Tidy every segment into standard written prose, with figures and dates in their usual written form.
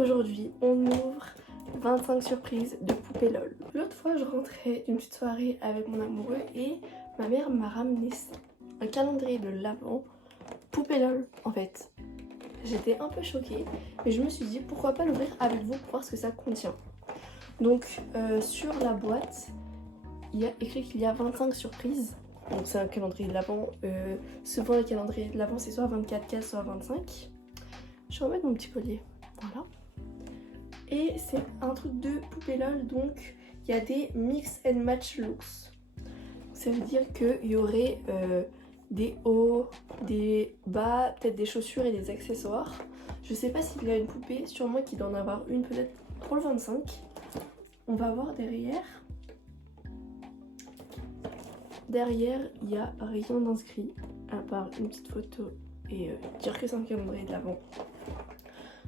aujourd'hui on ouvre 25 surprises de poupées LOL. L'autre fois je rentrais d'une petite soirée avec mon amoureux et ma mère m'a ramené un calendrier de l'Avent poupées LOL en fait. J'étais un peu choquée mais je me suis dit pourquoi pas l'ouvrir avec vous pour voir ce que ça contient. Donc sur la boîte il y a écrit qu'il y a 25 surprises. Donc c'est un calendrier de l'Avent. Souvent les calendriers de l'Avent c'est soit 24 cases soit 25. Je vais remettre mon petit collier. Voilà. Et c'est un truc de poupée LOL, donc il y a des mix and match looks. Ça veut dire qu'il y aurait des hauts, des bas, peut-être des chaussures et des accessoires. Je sais pas s'il y a une poupée, sûrement qu'il doit en avoir une peut-être pour le 25. On va voir derrière. Derrière, il n'y a rien d'inscrit, à part une petite photo et dire que c'est un calendrier de l'Avent.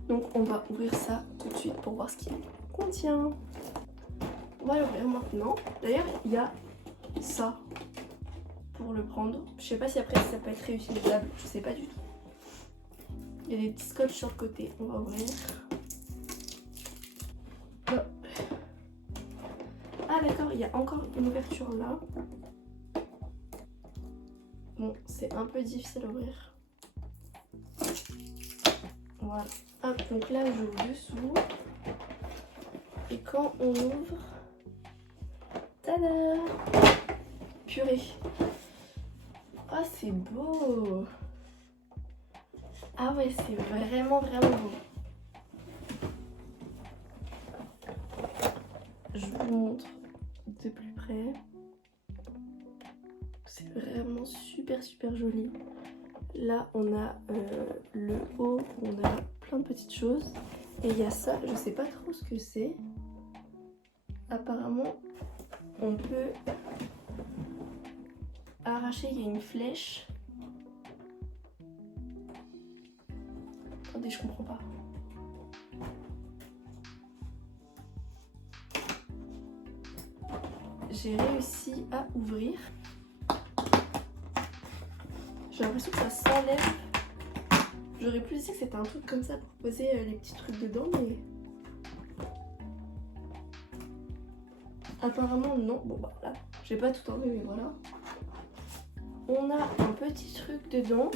Donc on va ouvrir ça tout de suite pour voir ce qu'il contient. On va l'ouvrir maintenant. D'ailleurs, il y a ça pour le prendre. Je sais pas si après ça peut être réutilisable, je sais pas du tout. Il y a des petits scotch sur le côté, on va ouvrir. Hop. Ah d'accord, il y a encore une ouverture là. Bon, c'est un peu difficile à ouvrir. Voilà. Hop, donc là j'ouvre dessous. Et quand on ouvre, tada! Purée. Oh, c'est beau! Ah ouais, c'est vraiment beau. Je vous montre de plus près. C'est vraiment super joli. Là, on a le haut où on a plein de petites choses. Et il y a ça, je sais pas trop ce que c'est. Apparemment, on peut arracher, il y a une flèche. Attendez, je comprends pas. J'ai réussi à ouvrir. J'ai l'impression que ça s'enlève. J'aurais pu dire que c'était un truc comme ça pour poser les petits trucs dedans, mais apparemment non. Bon bah là, j'ai pas tout enlevé, mais voilà. On a un petit truc dedans.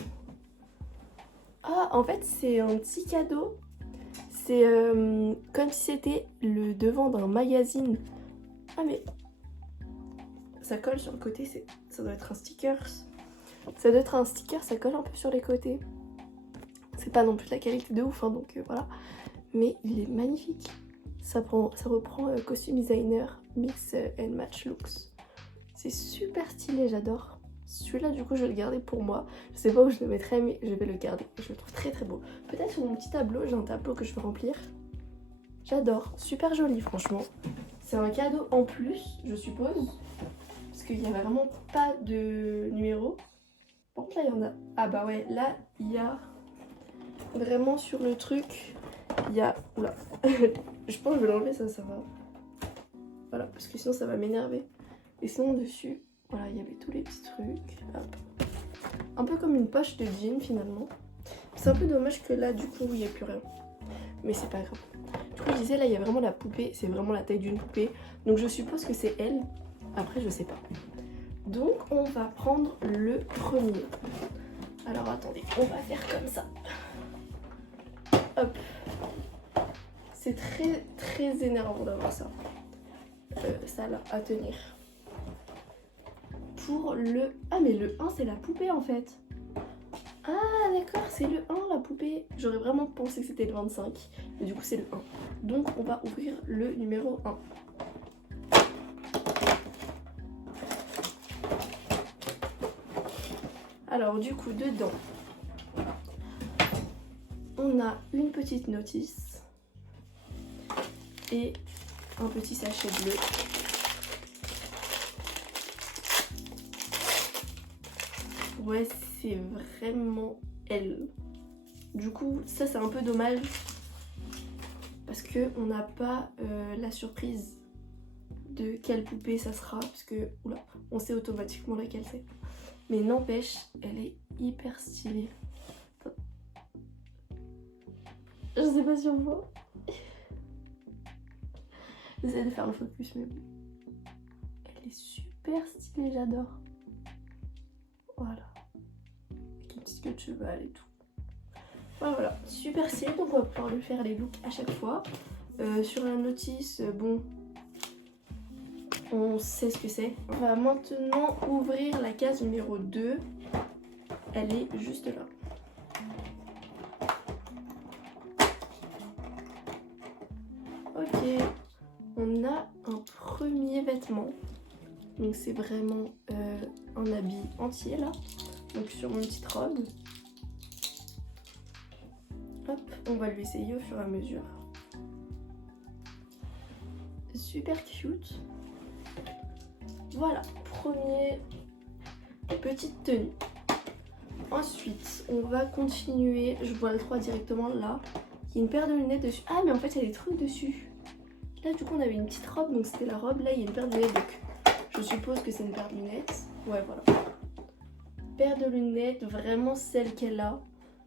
Ah, en fait c'est un petit cadeau. C'est comme si c'était le devant d'un magazine. Ah mais ça colle sur le côté, ça doit être un sticker. Ça doit être un sticker, ça colle un peu sur les côtés. C'est pas non plus de la qualité de ouf, hein, donc voilà. Mais il est magnifique. Ça reprend costume designer, mix and match looks. C'est super stylé, j'adore. Celui-là, du coup, je vais le garder pour moi. Je sais pas où je le mettrai, mais je vais le garder. Je le trouve très beau. Peut-être sur mon petit tableau, j'ai un tableau que je veux remplir. J'adore. Super joli, franchement. C'est un cadeau en plus, je suppose. Parce qu'il n'y a vraiment pas de numéro. Par contre, là, il y en a. Ah bah ouais, là, il y a vraiment sur le truc, il y a... Oula. Je pense que je vais l'enlever, ça va. Voilà, parce que sinon, ça va m'énerver. Et sinon, dessus, voilà, il y avait tous les petits trucs. Hop. Un peu comme une poche de jean, finalement. C'est un peu dommage que là, du coup, il n'y a plus rien. Mais c'est pas grave. Du coup, je disais, là, il y a vraiment la poupée. C'est vraiment la taille d'une poupée. Donc, je suppose que c'est elle. Après, je sais pas. Donc on va prendre le premier. Alors attendez, on va faire comme ça. Hop. C'est très énervant d'avoir ça. Ça là, à tenir. Pour le... Ah mais le 1 c'est la poupée en fait. Ah d'accord, c'est le 1 la poupée. J'aurais vraiment pensé que c'était le 25. Mais du coup c'est le 1. Donc on va ouvrir le numéro 1. Alors du coup dedans, on a une petite notice et un petit sachet bleu. Ouais, c'est vraiment elle. Du coup, ça c'est un peu dommage parce que on n'a pas la surprise de quelle poupée ça sera, puisque oula, on sait automatiquement laquelle c'est. Mais n'empêche, elle est hyper stylée. Je sais pas si on voit. J'essaie de faire le focus, mais bon. Elle est super stylée, j'adore. Voilà. Avec une petite queue de cheval et tout. Voilà, super stylé. Donc on va pouvoir lui faire les looks à chaque fois. Sur la notice, bon, on sait ce que c'est. On va maintenant ouvrir la case numéro 2. Elle est juste là. Ok, on a un premier vêtement. Donc c'est vraiment un habit entier là. Donc sur une petite robe. Hop, on va lui essayer au fur et à mesure. Super cute. Voilà, premier petite tenue. Ensuite, on va continuer. Je vois le 3 directement là. Il y a une paire de lunettes dessus. Ah, mais en fait, il y a des trucs dessus. Là, du coup, on avait une petite robe, donc c'était la robe. Là, il y a une paire de lunettes, donc je suppose que c'est une paire de lunettes. Ouais, voilà. Paire de lunettes, vraiment celle qu'elle a.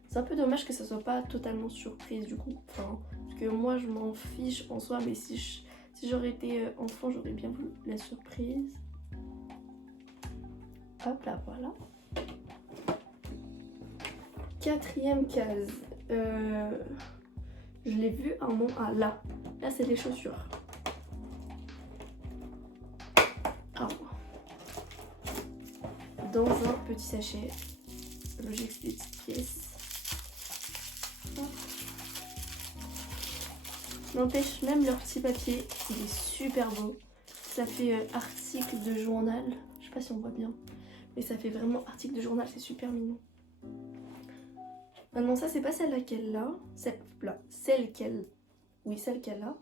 C'est un peu dommage que ça soit pas totalement surprise, du coup. Enfin, parce que moi, je m'en fiche en soi, mais si j'aurais été enfant, j'aurais bien voulu la surprise. Hop là, voilà. Quatrième case. Je l'ai vu un moment. Ah, là. Là, c'est les chaussures. Ah. Dans un petit sachet. Logique, c'est des petites pièces. N'empêche, même leur petit papier, il est super beau. Ça fait article de journal. Je sais pas si on voit bien. Mais ça fait vraiment article de journal, c'est super mignon. Maintenant, ça, c'est pas celle-là qu'elle a. Celle qu'elle a.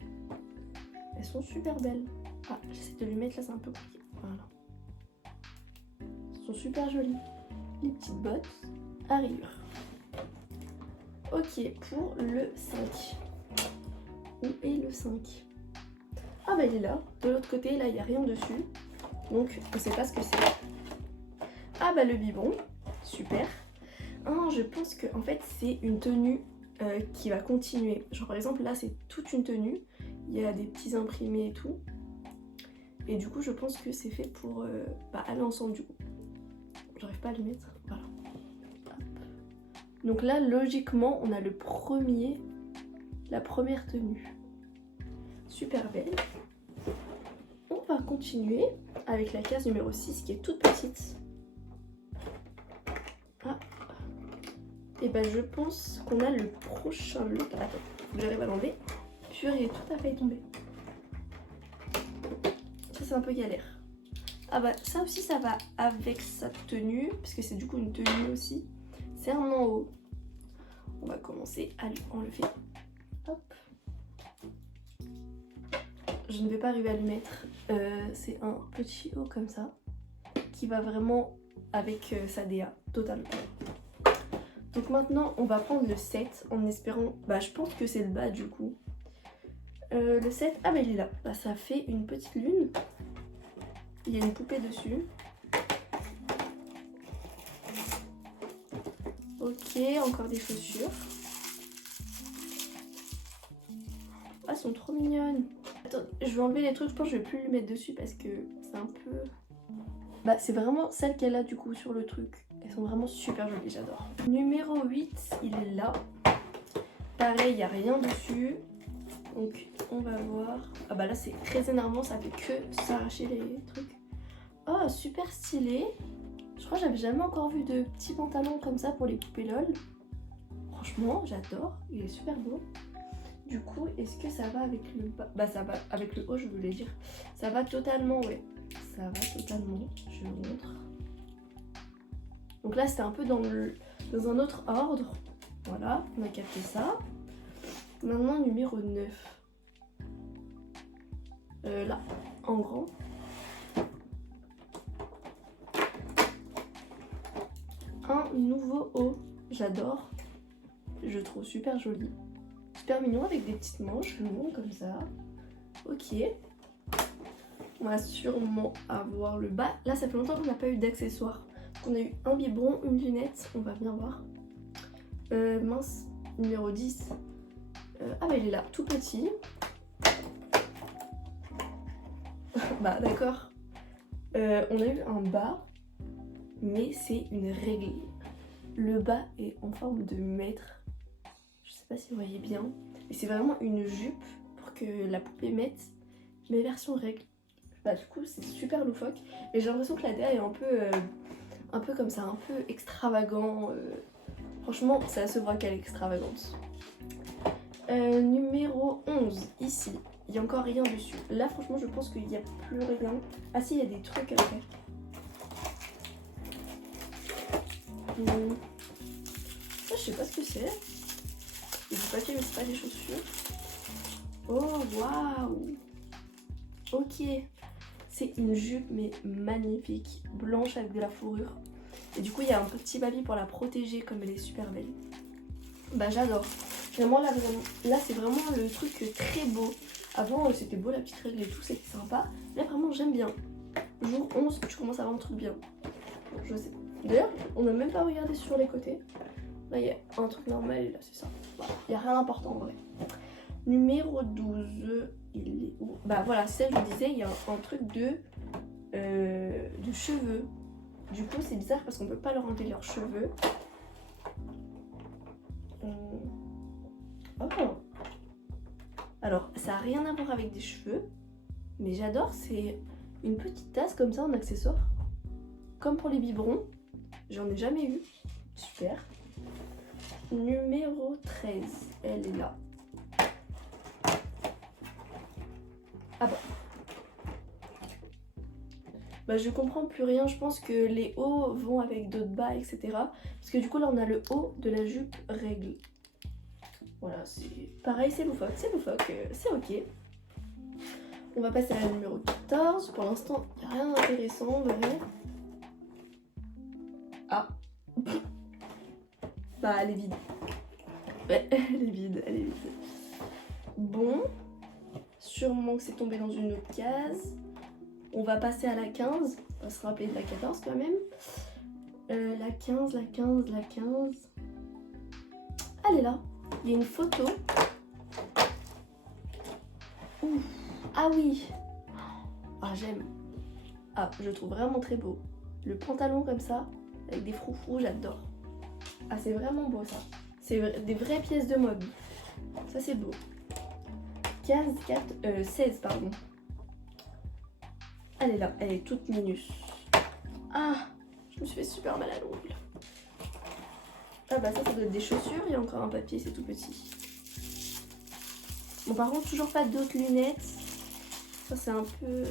Elles sont super belles. Ah, j'essaie de lui mettre là, c'est un peu compliqué. Voilà. Elles sont super jolies. Les petites bottes à rayures. Ok, pour le 5. Où est le 5? Ah bah il est là. De l'autre côté, là, il n'y a rien dessus. Donc, on sait pas ce que c'est. Ah bah le biberon. Super. Ah, je pense que en fait, c'est une tenue qui va continuer. Genre par exemple, là, c'est toute une tenue. Il y a des petits imprimés et tout. Et du coup, je pense que c'est fait pour aller ensemble du coup. J'arrive pas à le mettre. Voilà. Hop. Donc là, logiquement, on a la première tenue. Super belle. On va continuer avec la case numéro 6 qui est toute petite. Ah. Et ben je pense qu'on a le prochain look. Attends, j'arrive à l'enlever. Purée, tout a failli tomber. Ça c'est un peu galère. Ah bah ça aussi ça va avec sa tenue, parce que c'est du coup une tenue aussi. C'est un en haut. On va commencer à lui enlever. Hop. Je ne vais pas arriver à lui mettre. C'est un petit haut comme ça, qui va vraiment avec sa DA totalement. Donc maintenant on va prendre le 7 en espérant. Bah je pense que c'est le bas du coup. Le 7, ah bah il est là. Bah, ça fait une petite lune. Il y a une poupée dessus. Ok, encore des chaussures. Ah, elles sont trop mignonnes. Attends, je vais enlever les trucs, je pense que je vais plus les mettre dessus parce que c'est un peu... Bah c'est vraiment celle qu'elle a du coup sur le truc. Elles sont vraiment super jolies, j'adore. Numéro 8, il est là. Pareil, il n'y a rien dessus. Donc on va voir. Ah bah là c'est très énervant, ça fait que s'arracher les trucs. Oh, super stylé. Je crois que j'avais jamais encore vu de petits pantalons comme ça pour les poupées LOL. Franchement, j'adore. Il est super beau. Du coup, est-ce que ça va avec le bas? Bah ça va avec le haut, je voulais dire. Ça va totalement, ouais. Ça va totalement. Je vous montre. Donc là, c'était un peu dans un autre ordre. Voilà, on a capté ça. Maintenant, numéro 9. Là, en grand. Un nouveau haut. J'adore. Je trouve super joli. Super mignon avec des petites manches longues comme ça. Ok. On va sûrement avoir le bas. Là, ça fait longtemps qu'on n'a pas eu d'accessoires. On a eu un biberon, une lunette. On va bien voir. Mince, numéro 10. Ah bah il est là, tout petit. Bah d'accord. On a eu un bas, mais c'est une règle. Le bas est en forme de mètre. Je sais pas si vous voyez bien. Et c'est vraiment une jupe pour que la poupée mette, mais version règle. Bah du coup c'est super loufoque. Et j'ai l'impression que la DA est un peu comme ça, un peu extravagant. Franchement, ça se voit qu'elle est extravagante. Numéro 11, ici. Il n'y a encore rien dessus. Là, franchement, je pense qu'il n'y a plus rien. Ah si, il y a des trucs après. Ça, je sais pas ce que c'est. Il y a du papier, mais c'est pas des chaussures. Oh, waouh. Ok. C'est une jupe, mais magnifique. Blanche avec de la fourrure. Et du coup, il y a un petit baby pour la protéger, comme elle est super belle. Bah, j'adore. Vraiment, là c'est vraiment le truc très beau. Avant, c'était beau la petite règle et tout, c'était sympa. Là, vraiment, j'aime bien. Jour 11, tu commences à avoir un truc bien. Bon, je sais. D'ailleurs, on n'a même pas regardé sur les côtés. Là, il y a un truc normal et là, c'est ça. Voilà. Il n'y a rien d'important en vrai. Numéro 12, il est où? Bah voilà, celle je vous disais, il y a un truc de cheveux. Du coup, c'est bizarre parce qu'on peut pas leur enlever leurs cheveux. Oh. Alors, ça n'a rien à voir avec des cheveux, mais j'adore, c'est une petite tasse comme ça en accessoire. Comme pour les biberons, j'en ai jamais eu. Super. Numéro 13, elle est là. Ah bah. Bah je comprends plus rien, je pense que les hauts vont avec d'autres bas, etc. Parce que du coup là on a le haut de la jupe règle. Voilà, c'est pareil, c'est loufoque, c'est ok. On va passer à la numéro 14. Pour l'instant, il n'y a rien d'intéressant, vrai. Ah. Bah, elle est vide. Ouais, elle est vide. Bon. Sûrement que c'est tombé dans une autre case. On va passer à la 15. On va se rappeler de la 14 quand même. La 15. Elle est là. Il y a une photo. Ouf. Ah oui. Ah j'aime. Ah je trouve vraiment très beau. Le pantalon comme ça, avec des froufrous, j'adore. Ah c'est vraiment beau ça. C'est des vraies pièces de mode. Ça c'est beau. 16 pardon. Elle est là, elle est toute minus. Ah, je me suis fait super mal à l'ongle. Ah bah ça doit être des chaussures, il y a encore un papier, c'est tout petit. Bon par contre toujours pas d'autres lunettes. Ça c'est un peu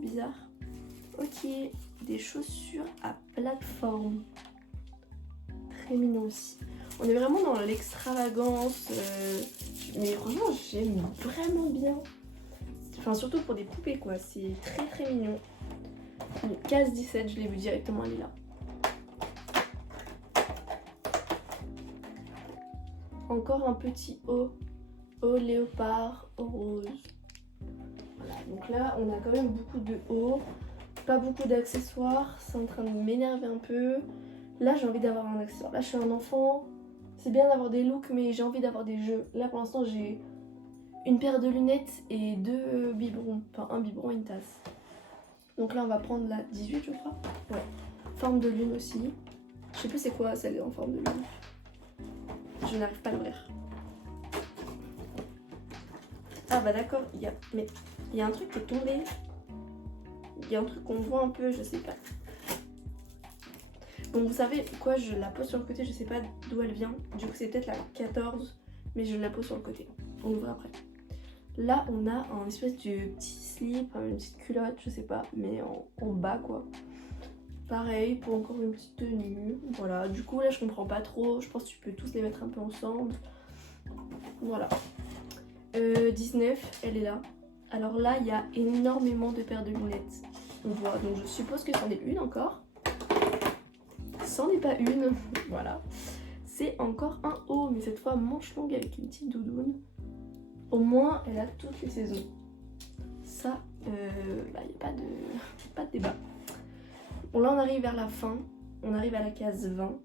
bizarre. Ok, des chaussures à plateforme. Très mignon aussi. On est vraiment dans l'extravagance. Mais franchement j'aime vraiment bien. Enfin surtout pour des poupées quoi, c'est très très mignon. Bon, case 17, je l'ai vu directement, elle est là. Encore un petit haut léopard rose. Voilà, donc là on a quand même beaucoup de hauts, pas beaucoup d'accessoires, c'est en train de m'énerver un peu. Là j'ai envie d'avoir un accessoire, là je suis un enfant, c'est bien d'avoir des looks mais j'ai envie d'avoir des jeux. Là pour l'instant j'ai une paire de lunettes et 2 biberons, enfin un biberon et une tasse. Donc là on va prendre la 18 je crois. Ouais, forme de lune aussi. Je sais plus c'est quoi celle en forme de lune. Je n'arrive pas à l'ouvrir. Ah bah d'accord, il y a un truc qui est tombé. Il y a un truc qu'on voit un peu, je sais pas. Bon vous savez quoi, je la pose sur le côté, je sais pas d'où elle vient. Du coup c'est peut-être la 14, mais je la pose sur le côté. On l'ouvre après. Là on a un espèce de petit slip, une petite culotte, je sais pas, mais en bas quoi. Pareil pour encore une petite tenue. Voilà, du coup là je comprends pas trop, je pense que tu peux tous les mettre un peu ensemble. Voilà. 19, elle est là. Alors là il y a énormément de paires de lunettes. On voit, donc je suppose que c'en est une encore. C'en est pas une, voilà. C'est encore un haut, mais cette fois manche longue avec une petite doudoune. Au moins elle a toutes les saisons. Ça, bah y a pas de débat. Bon là on arrive vers la fin, on arrive à la case 20.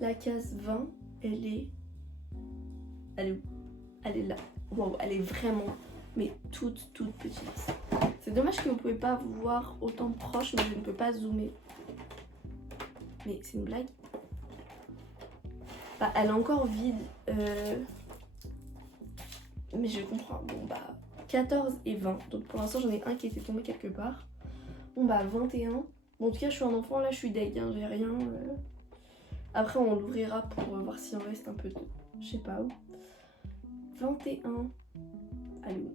La case 20, elle est où? Elle est là. Wow, elle est vraiment mais toute petite. C'est dommage que vous pouvez pas voir autant proche, mais je ne peux pas zoomer. Mais c'est une blague. Bah, elle est encore vide. Mais je comprends. Bon bah 14 et 20. Donc pour l'instant j'en ai un qui était tombé quelque part. Bon bah 21. Bon, en tout cas je suis un enfant, là je suis deg, hein, j'ai rien. Après on l'ouvrira pour voir s'il en reste un peu de... Je sais pas où. 21. Elle est où?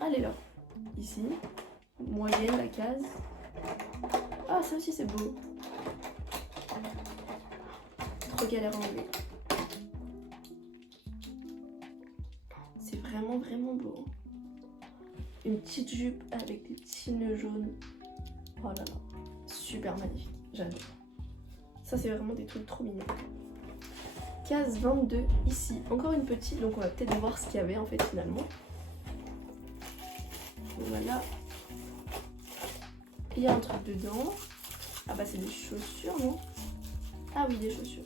Elle est là. Ici. Moyenne la case. Ah ça aussi c'est beau. Trop galère à enlever. C'est vraiment beau. Une petite jupe avec des petits nœuds jaunes. Oh là là. Super magnifique. J'adore. Ça c'est vraiment des trucs trop mignons. Case 22 ici. Encore une petite, donc on va peut-être voir ce qu'il y avait en fait finalement. Voilà. Il y a un truc dedans. Ah bah c'est des chaussures, non? Ah oui, des chaussures.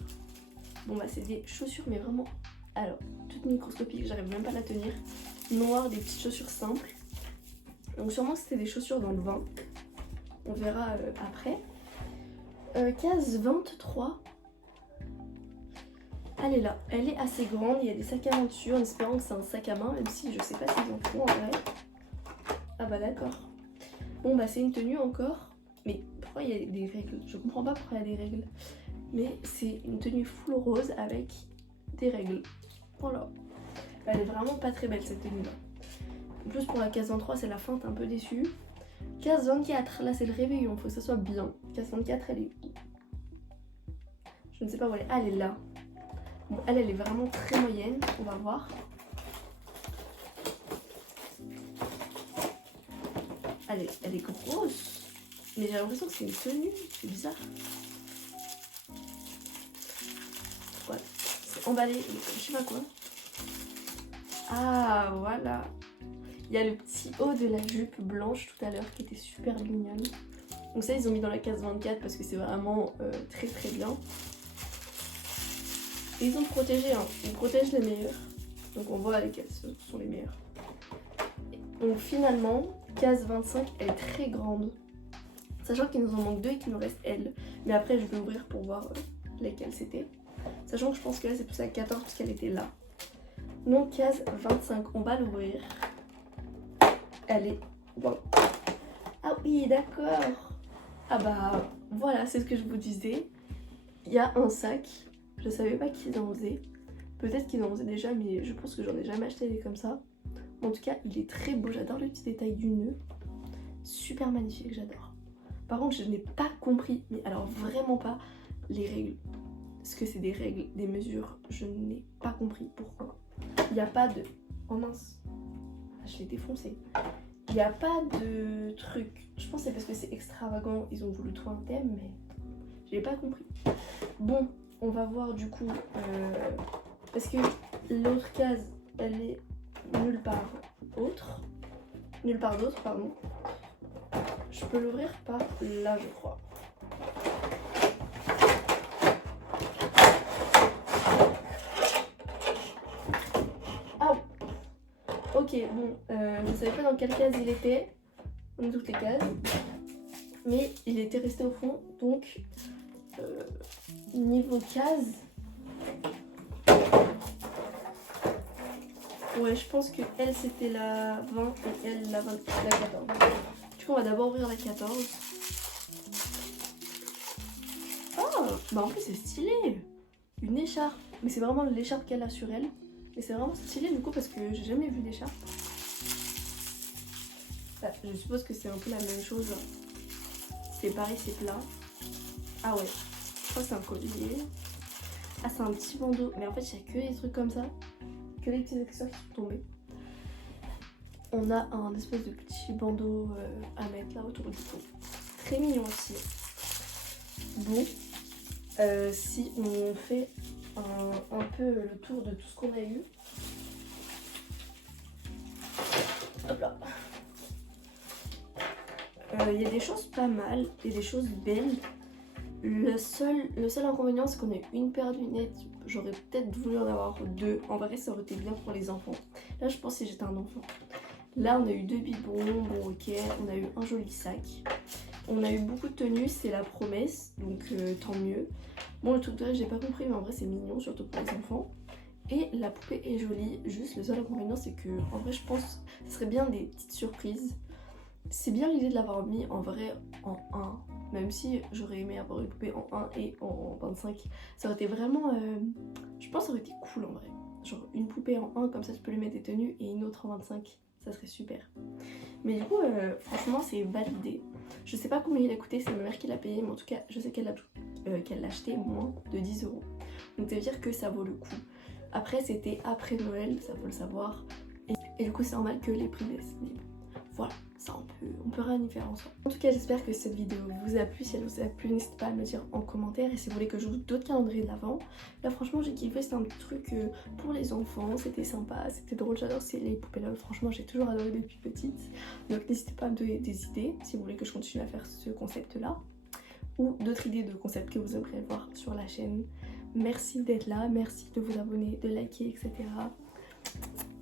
Bon bah c'est des chaussures mais vraiment, alors, toute microscopique, j'arrive même pas à la tenir. Noire, des petites chaussures simples. Donc sûrement c'était des chaussures dans le vin. On verra après. Case 23. Elle est là, elle est assez grande, il y a des sacs à main dessus en espérant que c'est un sac à main, même si je sais pas s'ils en font en vrai. Ah bah d'accord. Bon bah c'est une tenue encore, mais pourquoi il y a des règles? Je comprends pas pourquoi il y a des règles. Mais c'est une tenue full rose avec des règles. Voilà. Elle est vraiment pas très belle cette tenue là. En plus pour la case 23 c'est la fin, t'es un peu déçue. Case 24, là c'est le réveillon, faut que ça soit bien. Case 24 elle est où? Je ne sais pas où elle est. Ah, elle est là. Bon, elle est vraiment très moyenne, on va voir. Elle est grosse, mais j'ai l'impression que c'est une tenue, c'est bizarre. Voilà, c'est emballé, je sais pas quoi. Ah, voilà. Il y a le petit haut de la jupe blanche tout à l'heure qui était super mignonne. Donc ça, ils ont mis dans la case 24 parce que c'est vraiment très bien. Et ils ont protégé, hein. Ils protègent les meilleurs. Donc on voit lesquels sont les meilleurs. Donc finalement, case 25, elle est très grande. Sachant qu'il nous en manque deux et qu'il nous reste elle. Mais après, je vais ouvrir pour voir lesquelles c'était. Sachant que je pense que là, c'est plus la 14 puisqu'elle était là. Donc case 25, on va l'ouvrir. Elle est... Wow. Ah oui, d'accord. Ah bah, voilà, c'est ce que je vous disais. Il y a un sac. Je savais pas qu'ils en faisaient. Peut-être qu'ils en faisaient déjà, mais je pense que j'en ai jamais acheté des comme ça. En tout cas, il est très beau. J'adore le petit détail du nœud. Super magnifique, j'adore. Par contre, je n'ai pas compris, mais alors vraiment pas, les règles. Est-ce que c'est des règles, des mesures? Je n'ai pas compris pourquoi. Il n'y a pas de... Oh mince. Je l'ai défoncé. Il n'y a pas de truc. Je pense que c'est parce que c'est extravagant. Ils ont voulu trouver un thème, mais j'ai pas compris. Bon, on va voir du coup... parce que l'autre case, elle est nulle part autre. Nulle part d'autre, pardon. Je peux l'ouvrir par là, je crois. Ah, ok, bon, je ne savais pas dans quelle case il était, dans toutes les cases, mais il était resté au fond, donc niveau case, ouais, je pense que elle c'était la 20 et elle la 14. Du coup, on va d'abord ouvrir la 14. Oh, bah en plus c'est stylé, une écharpe, mais c'est vraiment l'écharpe qu'elle a sur elle. Mais c'est vraiment stylé du coup parce que j'ai jamais vu d'écharpe. Bah, je suppose que c'est un peu la même chose. C'est pareil, c'est plat. Ah ouais, je crois que c'est un collier. Ah, c'est un petit bandeau. Mais en fait, il n'y a que des trucs comme ça. Que des petits accessoires qui sont tombés. On a un espèce de petit bandeau à mettre là autour du cou. Très mignon aussi. Bon, si on fait un peu le tour de tout ce qu'on a eu. Hop là. Il y a des choses pas mal et des choses belles. Le seul inconvénient, c'est qu'on a eu une paire de lunettes. J'aurais peut-être voulu en avoir deux. En vrai, ça aurait été bien pour les enfants. Là, je pense que si j'étais un enfant. Là, on a eu 2 biberons, bon ok, on a eu un joli sac. On a eu beaucoup de tenues, c'est la promesse, donc tant mieux. Bon, le truc de là, j'ai pas compris, mais en vrai, c'est mignon, surtout pour les enfants. Et la poupée est jolie, juste le seul inconvénient, c'est que, en vrai, je pense que ce serait bien des petites surprises. C'est bien l'idée de l'avoir mis en vrai en 1, même si j'aurais aimé avoir une poupée en 1 et en 25. Ça aurait été vraiment, je pense que ça aurait été cool en vrai. Genre une poupée en 1, comme ça tu peux lui mettre des tenues, et une autre en 25, ça serait super. Mais du coup, franchement, c'est validé. Je sais pas combien il a coûté, c'est ma mère qui l'a payé, mais en tout cas, je sais qu'elle l'a acheté moins de 10 euros. Donc ça veut dire que ça vaut le coup. Après, c'était après Noël, ça faut le savoir. Et du coup, c'est normal que les prix baissent. Mais bon, voilà, ça on peut rien y faire en soi. En tout cas, j'espère que cette vidéo vous a plu. Si elle vous a plu, n'hésitez pas à me dire en commentaire. Et si vous voulez que je joue d'autres calendriers de l'Avent, là franchement j'ai kiffé, c'était un petit truc pour les enfants, c'était sympa, c'était drôle, j'adore les poupées LOL, franchement j'ai toujours adoré depuis petite. Donc n'hésitez pas à me donner des idées si vous voulez que je continue à faire ce concept là. Ou d'autres idées de concepts que vous aimeriez voir sur la chaîne. Merci d'être là, merci de vous abonner, de liker, etc.